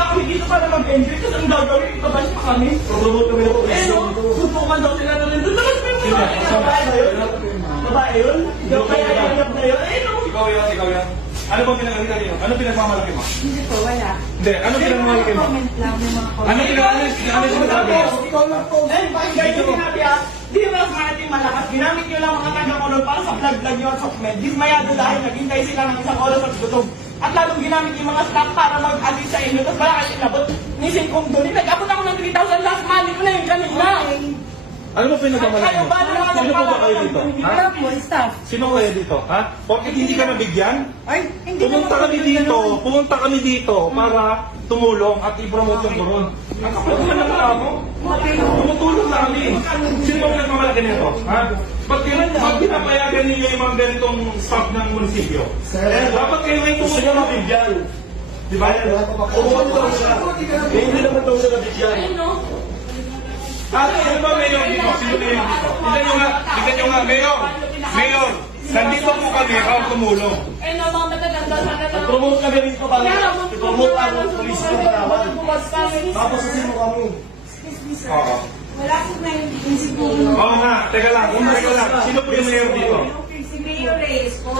Punta kami dito para mag-enjoy. Tapos ang gagawin, ipabash pa kami. Promote kami ng Eh no, suntukan daw sila na nandun. Tapos may mga babae na yun. Babae yun? Yung kaya yanap na yun? Eh no. Ikaw yan. Ano bang pinagkakita niyo? Ano pinagmamalaki mo? Hindi po, wala. Hindi, ano pinagmamalaki mo? Comment lang ng mga comment. Ano sinasabi mo? Ikaw lang po. Eh, bakit ganyan sinabi ah? Di ba sa ating malakas? Ginamit nyo lang mga taga-kulong para sa vlog-vlog nyo at sokmed. Dismayado dahil naghintay sila ng isang oras at gutom. At lalong ginamit yung mga staff para mag-alis sa inyo. Tapos wala kasi inabot. Nisin kong doon. Nag-abot ako ng 3,000 last money ko na yun kanina. Ano ba pinagmamalaki mo? Sino po ba kayo dito? Ha? Wala po, staff. Sino kayo dito? Ha? Porque hindi ka nabigyan? Ay, hindi Pumunta kami dito para tumulong at i-promote yung doon. Ang kapag naman ng tao, tumutulong na kami. Sino ba pinagmamalaki nito? Ha? Ba't pinapayagan ninyo yung mga ganitong staff ng munisipyo? Dapat kayo ngayon tumulong na mabigyan. Di ba? Umuha daw siya. Hindi naman daw siya nabigyan. Ayun no. Ano ba mayor dito? Sino mayor dito? Tignan nyo nga, mayor, nandito po kami para tumulong. Eh no, mga mataganda sana lang. Promote kami rito para i-promote ang police ng Palawan. Tapos kasi mo kami. Oo. Wala po na yung siguro. Oo nga, teka lang. Sino po yung mayor dito? Si Mayor Reyes po.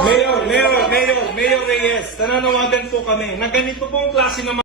Mayor Reyes, nananawagan po kami na ganito pong klase ng